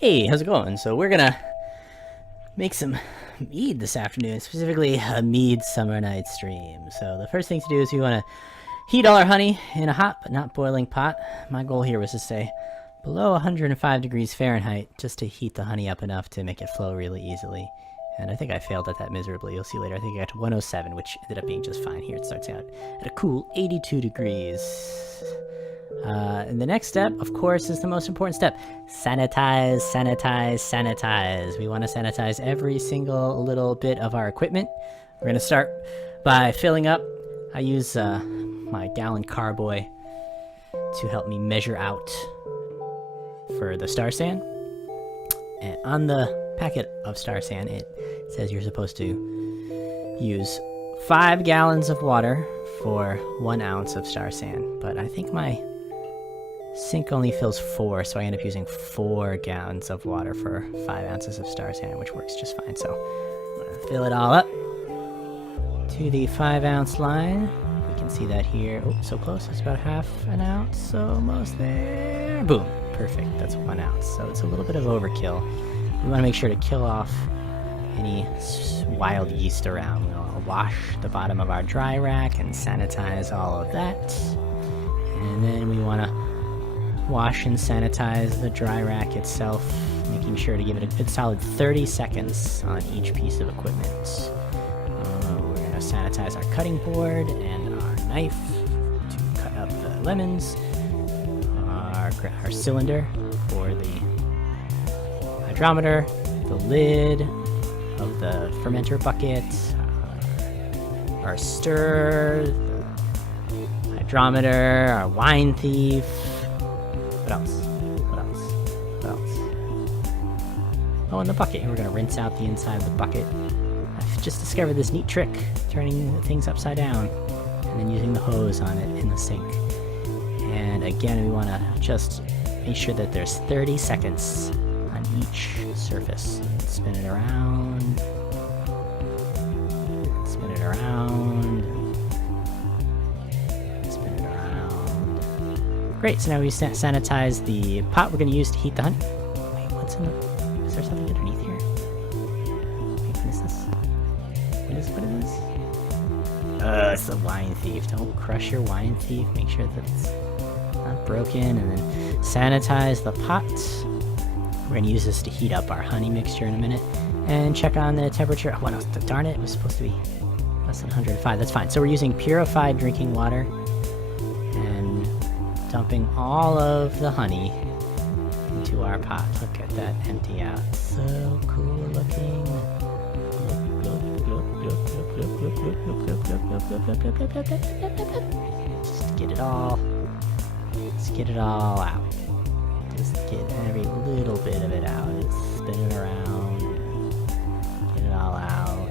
Hey, how's it going? So we're gonna make some mead this afternoon, specifically a mead summer night stream. So the first thing to do is we want to heat all our honey in a hot but not boiling pot. My goal here was to stay below 105 degrees Fahrenheit just to heat the honey up enough to make it flow really easily. And I think I failed at that miserably. You'll see later. I think I got to 107, which ended up being just fine. Here it starts out at a cool 82 degrees. And the next step, of course, is the most important step. Sanitize, sanitize, sanitize. We want to sanitize every single little bit of our equipment. We're going to start by filling up. I use my gallon carboy to help me measure out for the star sand. And on the packet of star sand, it says you're supposed to use 5 gallons of water for 1 ounce of star sand. But I think my sink only fills 4, so I end up using 4 gallons of water for 5 ounces of star sand, which works just fine. So I'm gonna fill it all up to the 5-ounce line. We can see that here. Oh, so close. It's about half an ounce, so almost there. Boom. Perfect. That's 1 ounce. So it's a little bit of overkill. We want to make sure to kill off any wild yeast around. We want to wash the bottom of our dry rack and sanitize all of that. And then we want to wash and sanitize the dry rack itself, making sure to give it a good solid 30 seconds on each piece of equipment. We're going to sanitize our cutting board and our knife to cut up the lemons, our cylinder for the hydrometer, the lid of the fermenter bucket, our stir, the hydrometer, our wine thief. What else? What else? What else? Oh, and the bucket. We're going to rinse out the inside of the bucket. I've just discovered this neat trick, turning things upside down and then using the hose on it in the sink. And again, we want to just make sure that there's 30 seconds on each surface. Spin it around. Spin it around. Spin it around. Great, so now we sanitize the pot we're going to use to heat the honey. Wait, what's in the... Is there something underneath here? Wait, what is this? What is this? It's the wine thief. Don't crush your wine thief. Make sure that it's not broken. And then sanitize the pot. We're going to use this to heat up our honey mixture in a minute. And check on the temperature. Oh, what else? Darn it, it was supposed to be less than 105. That's fine. So we're using purified drinking water and dumping all of the honey into our pot. Look at that empty out. So cool looking. Just get it all. Let's get it all out. Just get every little bit of it out. Just spin it around. Get it all out.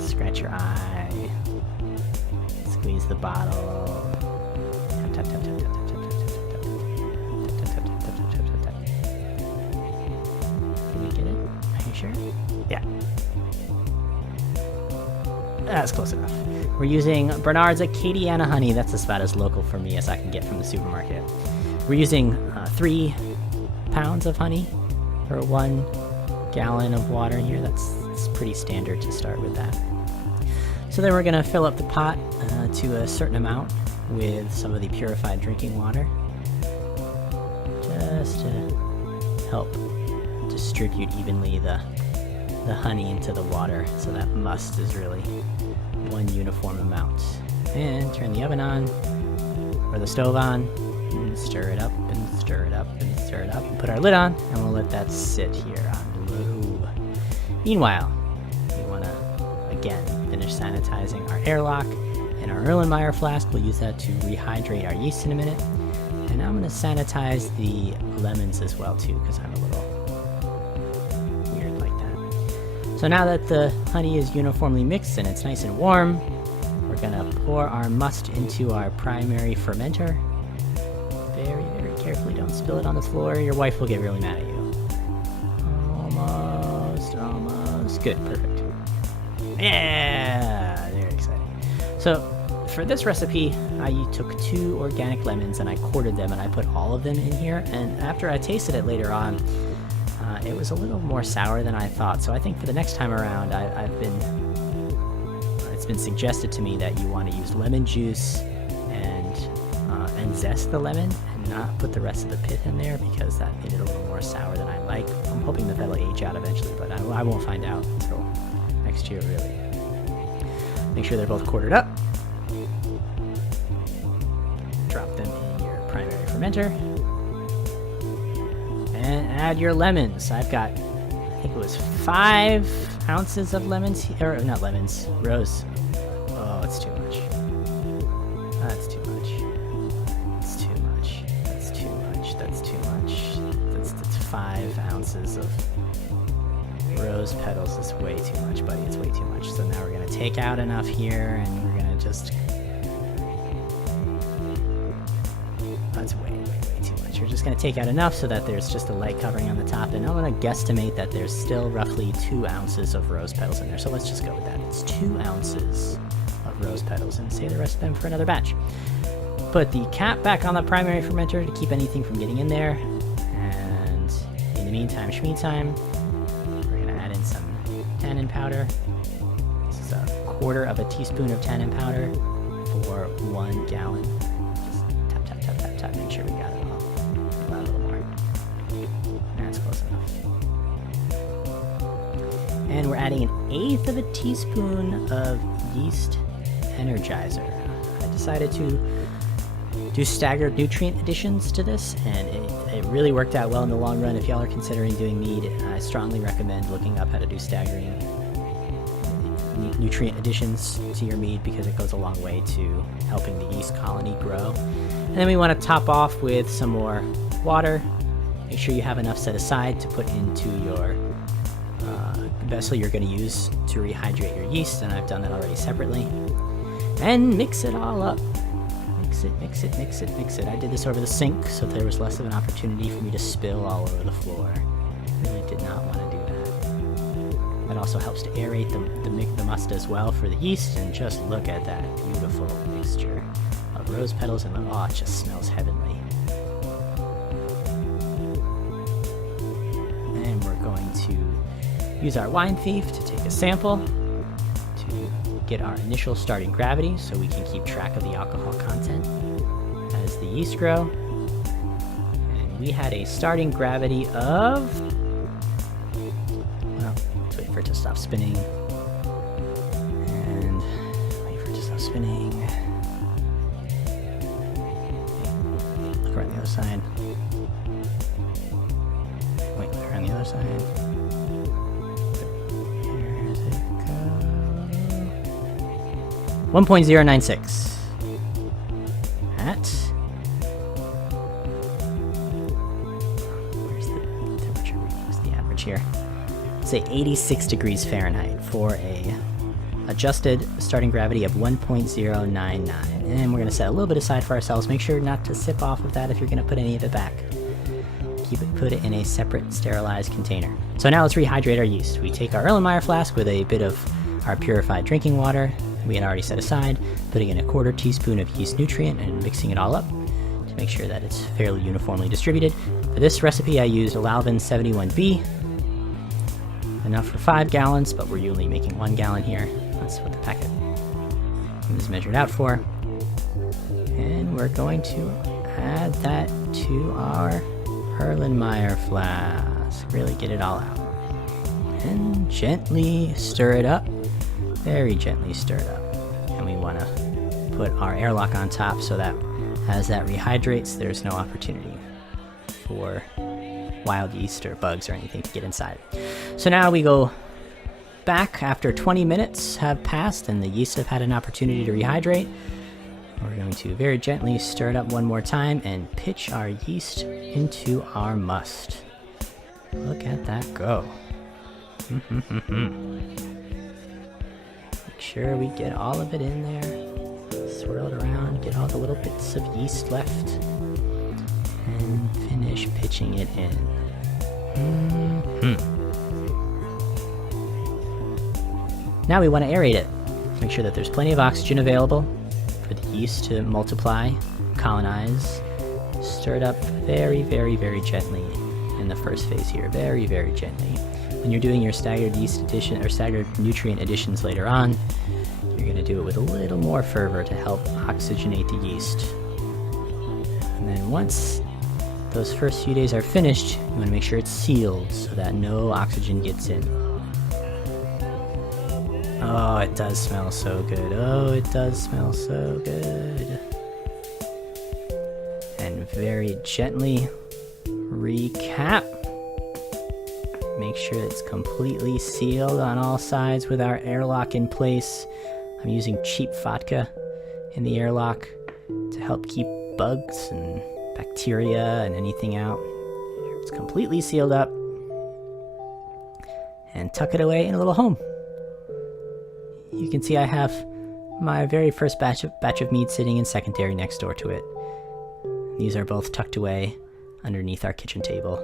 Scratch your eye. Squeeze the bottle. Tap, tap, tap, tap, tap, tap, tap, tap, tap, tap, tap, tap, tap, tap, tap. Can we get it? Are you sure? Yeah. That's close enough. We're using Bernard's Acadiana honey. That's about as local for me as I can get from the supermarket. We're using 3 pounds of honey for 1 gallon of water here. That's pretty standard to start with that. So then we're going to fill up the pot to a certain amount with some of the purified drinking water, just to help distribute evenly the honey into the water, so that must is really one uniform amount. And turn the oven on, or the stove on, and stir it up, and stir it up, and stir it up, and put our lid on, and we'll let that sit here on low. Meanwhile, we want to, again, finish sanitizing our airlock and our Erlenmeyer flask. We'll use that to rehydrate our yeast in a minute. And now I'm going to sanitize the lemons as well, too, because I'm a little weird like that. So now that the honey is uniformly mixed and it's nice and warm, we're going to pour our must into our primary fermenter. Very, very carefully. Don't spill it on the floor. Your wife will get really mad at you. Almost, almost. Good, perfect. Yeah! Very exciting. So, for this recipe, I took 2 organic lemons and I quartered them and I put all of them in here. And after I tasted it later on, it was a little more sour than I thought. So I think for the next time around, it's been suggested to me that you want to use lemon juice and zest the lemon and not put the rest of the pit in there, because that made it a little more sour than I like. I'm hoping that that'll age out eventually, but I won't find out until next year, really. Make sure they're both quartered up. Drop them in your primary fermenter. And add your lemons. I've got, I think it was 5 ounces of lemons, or not lemons, rose. Oh, it's too much. That's too much. It's too much. That's too much. That's too much. That's 5 ounces of rose petals. Is way too much, buddy. It's way too much. So now we're gonna take out enough here, and we're gonna just. That's way too much. We're just gonna take out enough so that there's just a light covering on the top, and I'm gonna guesstimate that there's still roughly 2 ounces of rose petals in there. So let's just go with that. It's 2 ounces of rose petals, and save the rest of them for another batch. Put the cap back on the primary fermenter to keep anything from getting in there, and in the meantime, we're gonna add in some tannin powder. This is 1/4 of a teaspoon of tannin powder for 1 gallon. Just tap, make sure we got it all. A little more. That's close enough. And we're adding 1/8 of a teaspoon of yeast energizer. I decided to do staggered nutrient additions to this, and it really worked out well in the long run. If y'all are considering doing mead, I strongly recommend looking up how to do staggering nutrient additions to your mead, because it goes a long way to helping the yeast colony grow. And then we want to top off with some more water. Make sure you have enough set aside to put into your vessel you're going to use to rehydrate your yeast, and I've done that already separately. And mix it all up. Mix it. I did this over the sink, so there was less of an opportunity for me to spill all over the floor. Really did not want to do that. That also helps to aerate the must as well for the yeast, and just look at that beautiful mixture of rose petals, and oh, it just smells heavenly. And we're going to use our wine thief to take a sample to get our initial starting gravity, so we can keep track of the alcohol content as the yeast grow. And we had a starting gravity of, well, let's wait for it to stop spinning. And wait for it to stop spinning. Look around the other side. Wait, look around the other side. 1.096. Where's the temperature reading? What's the average here? Say 86 degrees Fahrenheit for a adjusted starting gravity of 1.099. And we're going to set a little bit aside for ourselves. Make sure not to sip off of that if you're going to put any of it back. Put it in a separate sterilized container. So now let's rehydrate our yeast. We take our Erlenmeyer flask with a bit of our purified drinking water we had already set aside, putting in 1/4 teaspoon of yeast nutrient and mixing it all up to make sure that it's fairly uniformly distributed. For this recipe, I used Alalvin 71B, enough for 5 gallons, but we're only making 1 gallon here. That's what the packet is measured out for. And we're going to add that to our Erlenmeyer flask. Really get it all out. And gently stir it up. Very gently stir it up. And we want to put our airlock on top so that as that rehydrates, there's no opportunity for wild yeast or bugs or anything to get inside. So now we go back after 20 minutes have passed and the yeast have had an opportunity to rehydrate. We're going to very gently stir it up one more time and pitch our yeast into our must. Look at that go. Make sure we get all of it in there. Swirl it around, get all the little bits of yeast left, and finish pitching it in. Now we want to aerate it. Make sure that there's plenty of oxygen available. for the yeast to multiply, colonize. Stir it up very, very, very gently in the first phase here. Very, very gently. When you're doing your staggered yeast addition or staggered nutrient additions later on, you're going to do it with a little more fervor to help oxygenate the yeast. And then once those first few days are finished, you want to make sure it's sealed so that no oxygen gets in. Oh, it does smell so good. Oh, it does smell so good. And very gently recap. Make sure it's completely sealed on all sides with our airlock in place. I'm using cheap vodka in the airlock to help keep bugs and bacteria and anything out. It's completely sealed up. And tuck it away in a little home. You can see I have my very first batch of mead sitting in secondary next door to it. These are both tucked away underneath our kitchen table.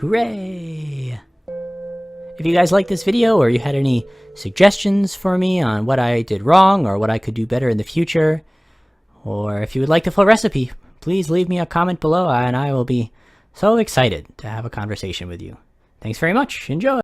Hooray! If you guys liked this video, or you had any suggestions for me on what I did wrong or what I could do better in the future, or if you would like the full recipe, please leave me a comment below and I will be so excited to have a conversation with you. Thanks very much. Enjoy!